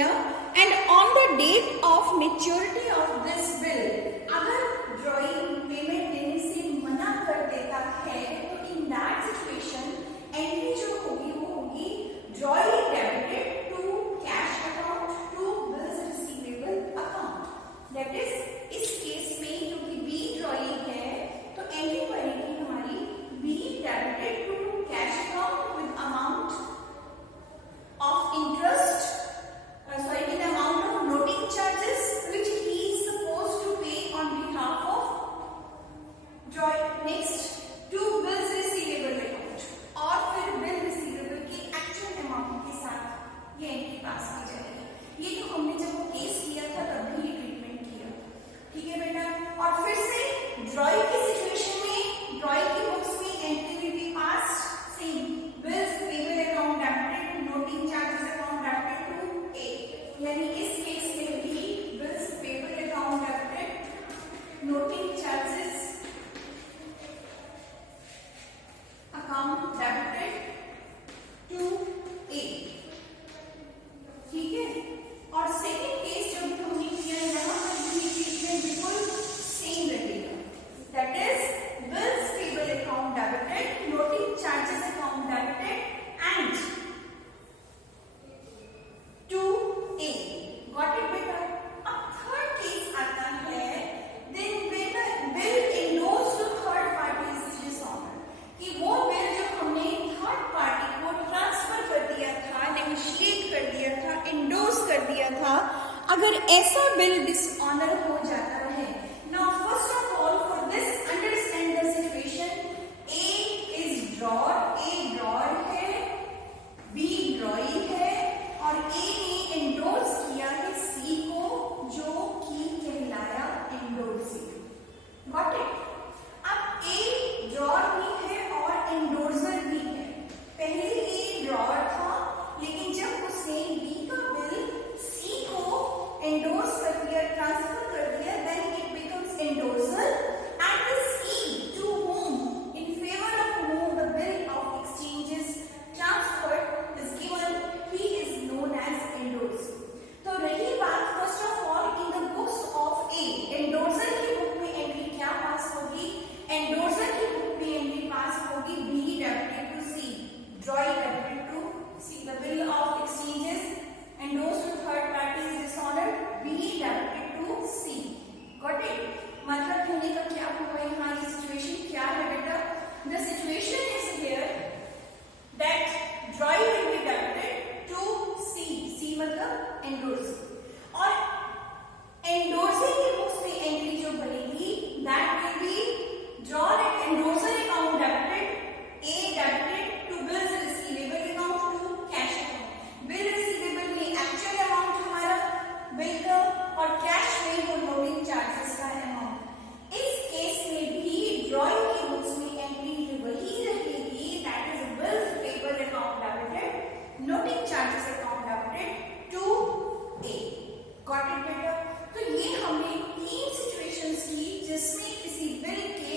किया and on the date of maturity of this bill अगर drawing payment देने से मना कर देता है तो इन दैट सिचुएशन एंट्री जो होगी वो होगी drawing debited to cash account to bills receivable account. That is इस केस में क्योंकि बी ड्रॉइंग है तो एंट्री बनेगी हमारी B debited to cash account with amount of interest, with the amount of noting charges which he is supposed to pay on behalf of drawing. Next, to bills receivable account और फिर bill receivable के actual amount के साथ ये एंट्री पास की जाएगी। ये तो हमने जब वो केस किया था तब भी ये ट्रीटमेंट किया, ठीक है बेटा। और फिर से ड्रॉइंग की सिचुएशन में ड्रॉइंग की बुक्स में entry will be pass same bills payable account debited noting charges account debited to A, यानी इस केस में भी bills payable account debited noting charges account debited to A, ठीक है। और सेकेंड केस जब हमने किया यहाँ पर भी ट्रीटमेंट बिल्कुल सेम रहेगा, that is bills payable account debited noting charges account debited and to A. Got it बेटा? अब थर्ड केस आता है then when bill endorsed to third party is dishonored, कि वो बिल जो हमने थर्ड पार्टी को ट्रांसफर कर दिया था, नेगोशिएट कर दिया था, एंडोर्स कर दिया था, अगर ऐसा बिल डिसऑनर हो जाता है। Now first of all for this understand the situation, A is drawer, A drawer है, B ड्रॉइंग है और A ने एंडोर्स किया है C को जो कि कहलाया एंडोर्सिंग। Got it? अब A ड्रॉर भी है और एंडोर्सर भी है। पहले A ड्रॉर था लेकिन जब उसने B का बिल C को एंडोर्स कर दिया, ट्रांसफर कर दिया, then it becomes endorser and the C to whom in favor of whom the bill of exchange is transferred is given, he is known as endorser. तो रही बात first of all in the books of ए, एंडोर्सर की book में एंट्री क्या पास होगी? एंडोर्सर की book में entry pass होगी be debited to C, drawing debited to C, the bill of exchanges endorsed to third party is dishonoured, be debited to C. Got it? मतलब कहने का क्या हुआ यहाँ, ये सिचुएशन क्या है बेटा? The situation is here that drawing will be debited to C, C मतलब एंडोर्सिंग, और एंडोर्सिंग की बुक्स में एंट्री जो बनेगी that will be drawer endorser account debited a debited to bills receivable account to cash account. Bill receivable में actual amount हमारा bill का और कैश में वो लोडिंग चार्जेस का अमाउंट। इस केस में भी ड्रॉइंग की बुक्स में एंट्री वही रहेगी, that is bills payable account debited noting charges account debited to A. Got it बेटा? तो ये हमने तीन सिचुएशंस की जिसमें किसी बिल के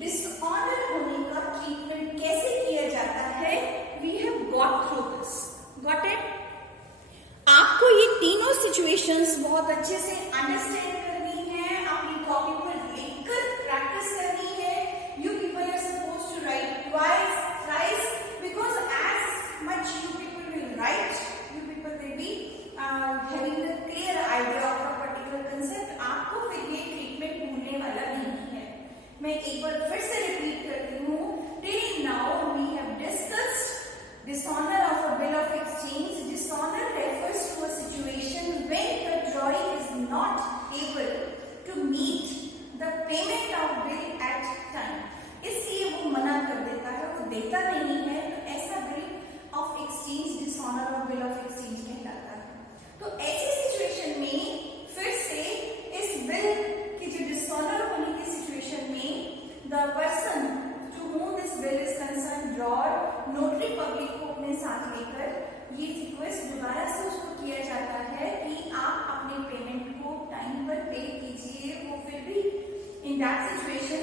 डिसऑनर होने का ट्रीटमेंट कैसे किया जाता है, we have got through this. Got it? आपको ये तीनों सिचुएशंस बहुत अच्छे से अंडरस्टैंड करनी है, अपनी कॉपी पर लिखकर प्रैक्टिस करनी है। You people are supposed to write twice, thrice, because as much you people will write, you people will be having the clear idea of a particular concept. आपको फिर ये ट्रीटमेंट भूलने वाला नहीं है। मैं एक बार फिर से रिपीट करती हूँ, till now we have discussed dishonor of a bill of exchange. Dishonor refers to a situation when the drawing is not able to meet the payment of bill at time. इसलिए वो मना कर देता है, वो देता नहीं है, तो ऐसा बिल ऑफ एक्सचेंज डिसऑनर और बिल ऑफ एक्सचेंज कहलाता है। तो ऐसी सिचुएशन में फिर से इस बिल की जो डिसऑनर होने की सिचुएशन में the person to whom this bill is concerned, drawer notary public को अपने साथ लेकर ये रिक्वेस्ट दोबारा से उसको किया जाता है कि आप अपने पेमेंट को टाइम पर पे कीजिए। वो फिर भी in that situation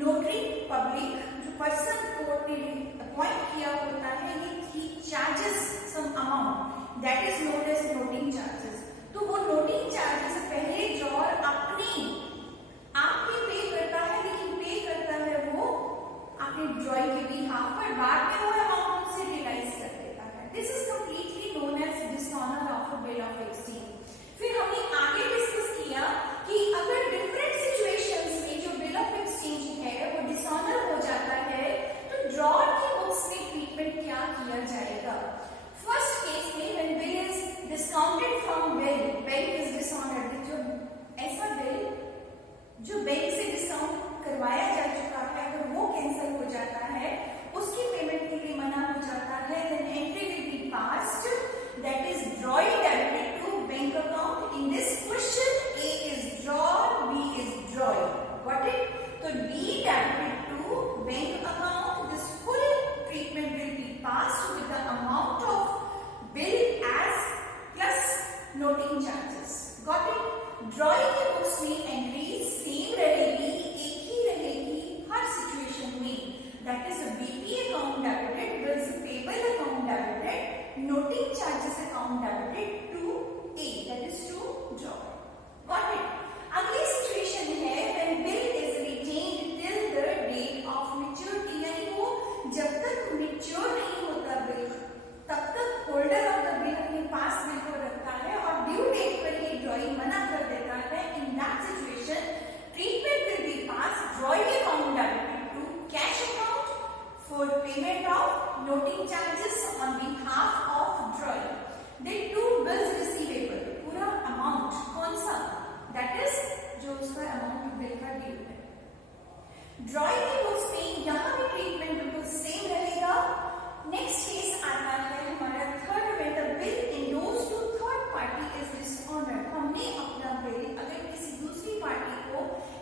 notary public जो पर्सन कोर्ट ने अपॉइंट किया होता है, ये charges some amount that is known as noting charges. noting charges account debited to A, that is to Joy. Got it? अगली सिचुएशन है when bill is retained till the date of maturity, यानी वो जब तक मेच्योर नहीं होता बिल तब तक होल्डर ऑफ द बिल अपने पास बिल को रखता है और ड्यू डेट पर ये ड्रॉइंग मना कर देता है. In that situation treatment will be pass drawing account debited to cash account for payment of noting charges on behalf of drawing. Then two bills receivable, पूरा amount कौन सा? That is जो उसका amount बिल का ड्यू है. ड्रॉइंग की बुक्स में यहाँ भी ट्रीटमेंट बिल्कुल सेम रहेगा. नेक्स्ट केस आता है हमारा थर्ड में, the bill endorsed to third party is dishonoured. हमने अपना बिल अगर किसी दूसरी पार्टी को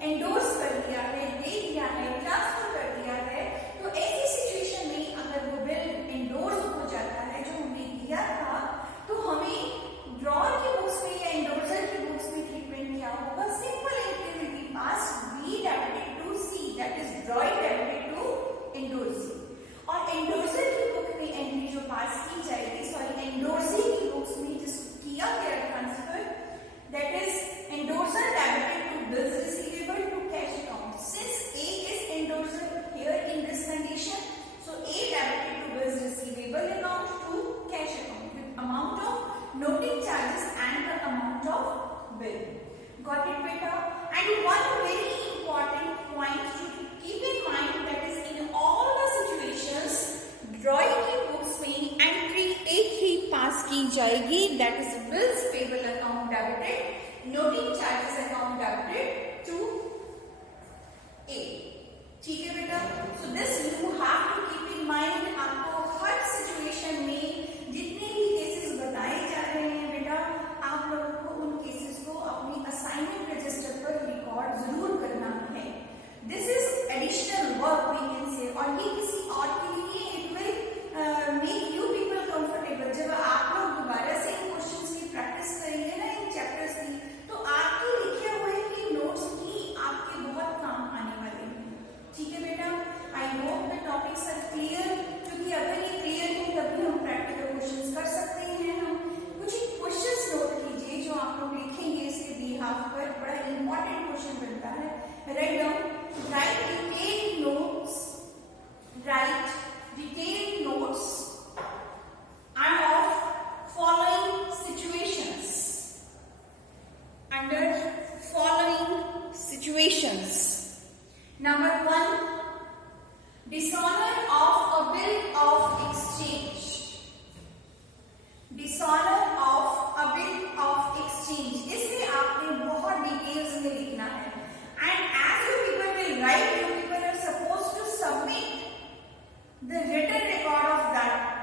एंडोर्स कर दिया है, दे दिया है, ट्रांसफर कर दिया है, तो ऐसी सिचुएशन में अगर वो बिल एंडोर्स हो जाता है जो हमने दिया था, तो हमें ड्रॉअर की बुक्स में या एंडोर्सर की बुक्स में ट्रीटमेंट क्या होगा? Simple entry will be pass be debited to C, that is drawing debited to endorsee. और एंडोर्सर की बुक में एंट्री जो पास की जाएगी, सॉरी एंडोर्सी की बुक्स में जिसको किया गया transfer, that is endorser debited to bills receivable to cash account. Since A is endorser here in this condition, so A debited to bills receivable account to cash account with amount of noting charges and the amount of bill. Got it, beta? And one very important point to keep in mind, that is in all the situations drawing की books में entry एक ही pass की जाएगी, that is bills payable account debited, noting charges account debited to A. ठीक है बेटा? So this you have to keep in mind. आपको हर सिचुएशन में जितने भी केसेस बताए जा रहे हैं बेटा, आप लोगों को उन केसेस को अपनी असाइनमेंट रजिस्टर पर रिकॉर्ड जरूर करना है. This is additional work we can say, और ये किसी और के लिए it will make you people comfortable. जब आप लोग दोबारा से इन क्वेश्चंस की प्रैक्टिस करेंगे ना, इन चैप्टर्स की, तो आपके लिखे हुए ही नोट्स भी आपके बहुत काम आने वाले हैं. ठीक है बेटा? I hope the topics are clear, क्योंकि अगर ये क्लियर है तभी हम प्रैक्टिकल क्वेश्चंस कर सकते हैं. हम कुछ क्वेश्चंस नोट कीजिए जो आप लोग लिखेंगे इसके बिहाफ पर. बड़ा इंपॉर्टेंट क्वेश्चन बनता है. Write down, right detailed notes, right detailed notes and of following situations, under following situations. Number 1, dishonor of a bill of exchange. Dishonor of a bill of exchange. इसमें आपने बहुत डिटेल्स में लिखना है. And as you people will write, you people are supposed to submit the written record of that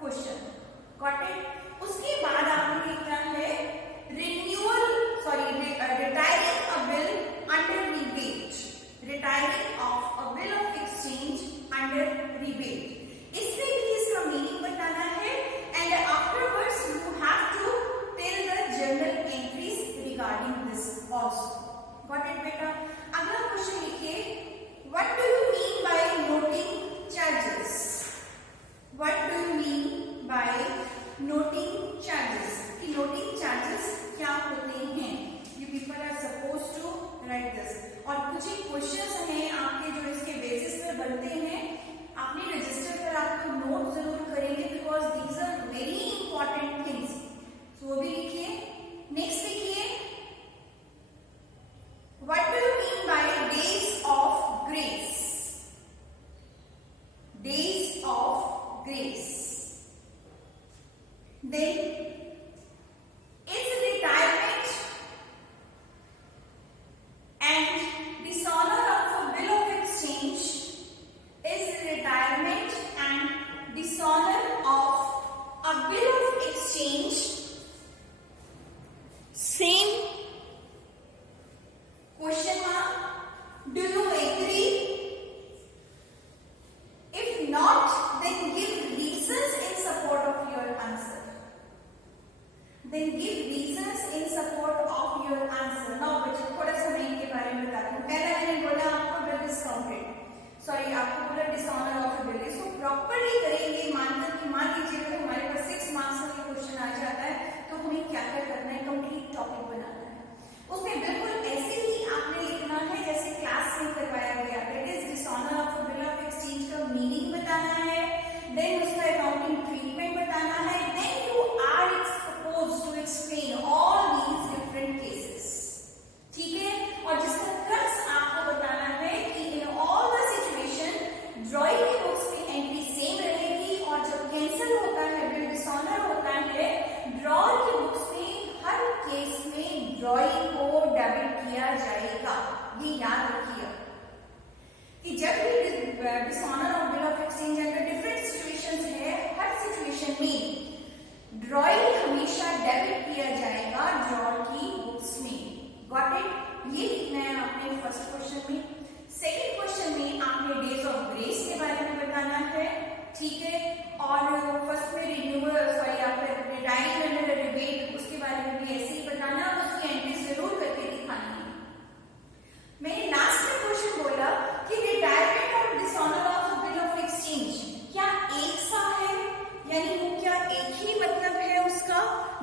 question. Got it? उसके बाद आपको लिखना है renewal, sorry retiring a bill under rebate, retiring of a bill of exchange under rebate. इसमें भी इसका meaning बताना है. And afterwards you have to tell the journal entries regarding this also. Got it बेटा? अगला क्वेश्चन लिखिए, what do you mean by noting charges? What do you mean by noting charges? कि noting charges क्या होते हैं? You people are supposed to write this. और कुछ ही क्वेश्चंस हैं आपके जो इसके बेसिस पर बनते हैं. आपने रजिस्टर पर आपको नोट जरूर करेंगे, because these are very important things. तो वो भी लिखिए. नेक्स्ट लिखिए, what do you mean by days of grace? Days of grace. Then is retirement and dishonor of a bill of exchange, is retirement and dishonor of a bill of exchange same? Question mark. Do you agree? If not, then give reasons in support of your answer.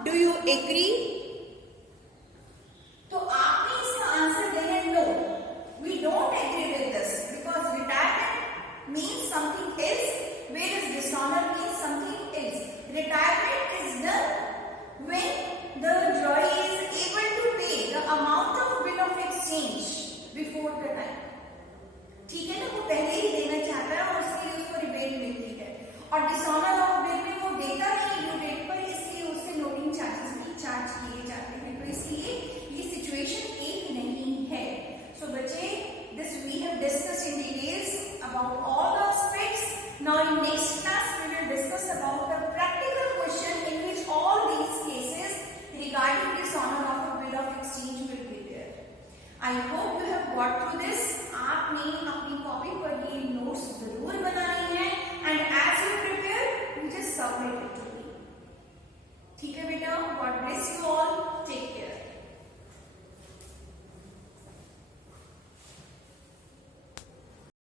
Do you agree? तो आपने इसका answer देना है no, we don't agree with this because retirement means something else, whereas dishonor means something else. Retirement is done when the employee is able to pay the amount of bill of exchange before the time. ठीक है ना, वो पहले ही देना चाहता है और उसके लिए उसको रिबेट मिलती है, और डिसऑनर ऑफ बिल में वो देता नहीं ड्यू डेट पर, इसलिए उससे लोडिंग चार्जेस भी चार्ज किए जाते हैं। तो इसलिए ये सिचुएशन एक नहीं है। सो बच्चे, this we have discussed in details about all the aspects. Now in next class we will discuss about the practical question in which all these cases regarding dishonor of a bill of exchange will be there. I hope you have got through this. आपने